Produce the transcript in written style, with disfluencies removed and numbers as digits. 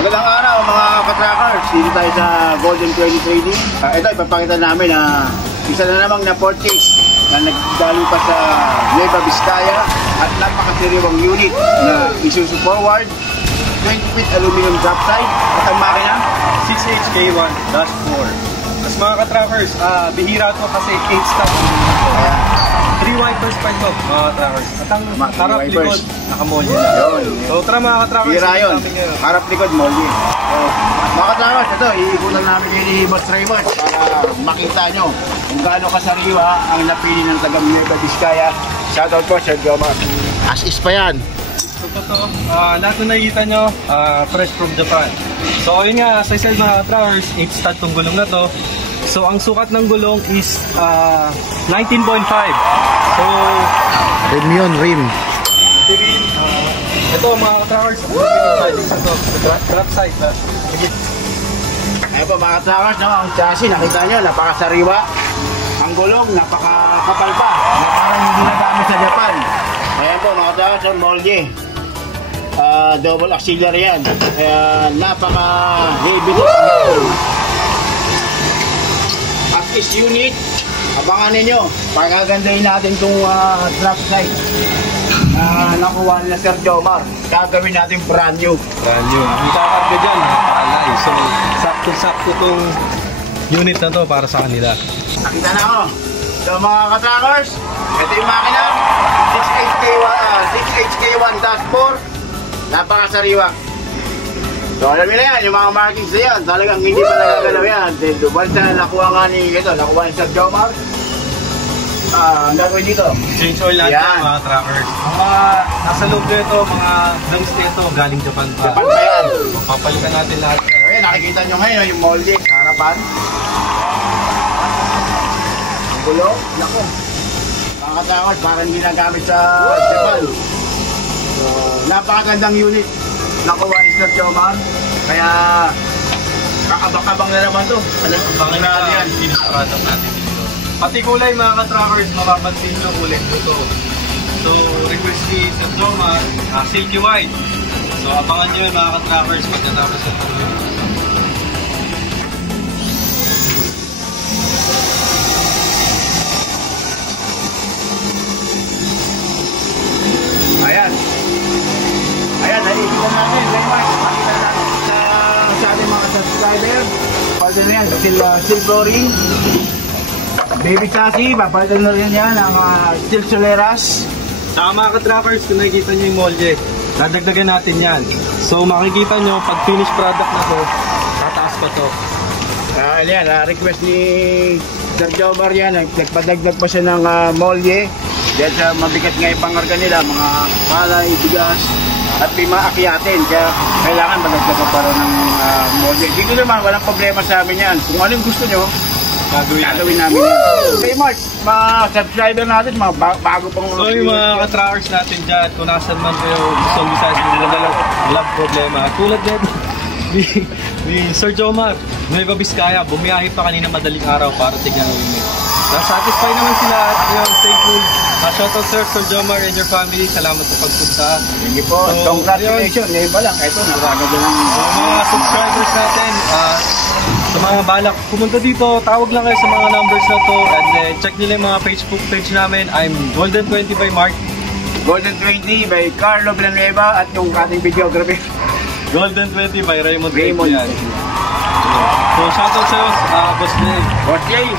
Magandang araw mga ka-trackers. Dito tayo sa Golden 20 Trading. Ito ipapakita namin na isa na namang na-purchase na nagdalo pa sa Nueva Vizcaya at napakasiriwang unit na Isuzu Forward 20-feet aluminum drop side at ang makina 6HK1-4. Tapos mga ka-trackers, bihira to kasi 8 stock. 3 wipers pa ito mga ka-trackers. At ang harap likod, nakamolye na. So tara mga ka-trackers, bihira yun. Harap likod, molye. Mga ka-trackers, ito iikutan namin ni Boss Raymond para makita nyo kung gaano kasariwa ang napili ng taga Nueva Vizcaya. Shoutout po, Sir Jomar. As is pa yan. So totoo, lahat na nakikita nyo, fresh from Japan. So yun nga, as I said mga ka-trackers, 8 stud tong gulong na to. So ang sukat ng gulong is 19.5. So Rim. Ito mga ka-trackers, drop side na. Ayun po mga ka-trackers, no? Ang chassis, nakita nyo, napakasariwa. Ang gulong, napakakapal pa. Parang hindi nagamit sa Japan. Ayan po mga ka-trackers, ang molde. Double auxiliary yan. Kaya napaka-heavy ito. As is unit, abangan ninyo. Pagagandahin natin itong drop side. Nakuha nila Sir Jomar. Gagawin natin brand new. Brand new. Ang kakarga dyan, alay. So, sakto-sakto itong unit na to para sa kanila. Nakita na ako. So mga ka-trackers, ito yung makina 6HK1-4. Napakasariwa. So alam nyo na yan, yung mga markings na yan, talagang hindi pa nagagalaw yan. Once na nakuha nga ni nakuha ni Sir Jomar, ang gagawin dito, change oil natin mga trackers. Ang mga nasa loob nito, mga drums nito, galing Japan pa. Japan pa yan. Papalikan natin lahat. Ayan, nakikita nyo ngayon yung molde sa harapan. Ang gulong, lako. Mga ka-trackers, parang hindi nagamit sa Japan. So, napakagandang unit nakuha ni Sir Jomar. Kaya kakabang-kabang na naman to. Bangin na yan, finish natin dito. Pati kulay mga ka-trackers, mapapansin nyo kulay ito. So, request ni Sir Jomar, silky white. So, abangan nyo yung mga ka-trackers pagkatapos sa tuloy. Ayan. Ayan, naiiwan namin. Makita natin sa ating mga subscriber. Papalitan na yan. Steel flooring. Baby chassis. Papalitan na rin yan. Ang steel soleras. Saka mga ka-trackers, kung nakikita nyo yung molde, dadagdagan natin yan. So makikita nyo, pag finished product na to, tataas pa to. Ayan, request ni Sir Jomar yan. Nagpadagdag pa siya ng molde. Dahil sa mabigat nga yung pangarga nila, mga palay, bigas, at may mga akyatin. Kaya kailangan madagdagan pa rin ng molde. Dito naman, walang problema sa amin yan. Kung anong gusto nyo, gagawin namin yan. Okay, Mark, mga subscriber natin, mga bago pang so yung mga ka-trackers natin dyan, kung nasan man kayo, gusto nyo sa walang problema. Tulad ni Sir Jomar, Nueva Vizcaya, bumiyahe pa kanina madaling araw para tignan yung unit. Satisfy naman sila at yung thankful. Shoutout Sir Jomar and your family. Salamat sa pagpunta. Thank you po. So, congratulations. Ngayon ba lang? Ito, nakaganda lang. Mga subscribers natin, sa mga balak pumunta dito, tawag lang kayo sa mga numbers na to. And then, check nila yung mga Facebook page namin. I'm Golden20 by Mark. Golden20 by Carlo Villanueva at yung ating videographer. Golden20 by Raymond. So, shoutout sa'yo, Boss Jay. Boss Jay.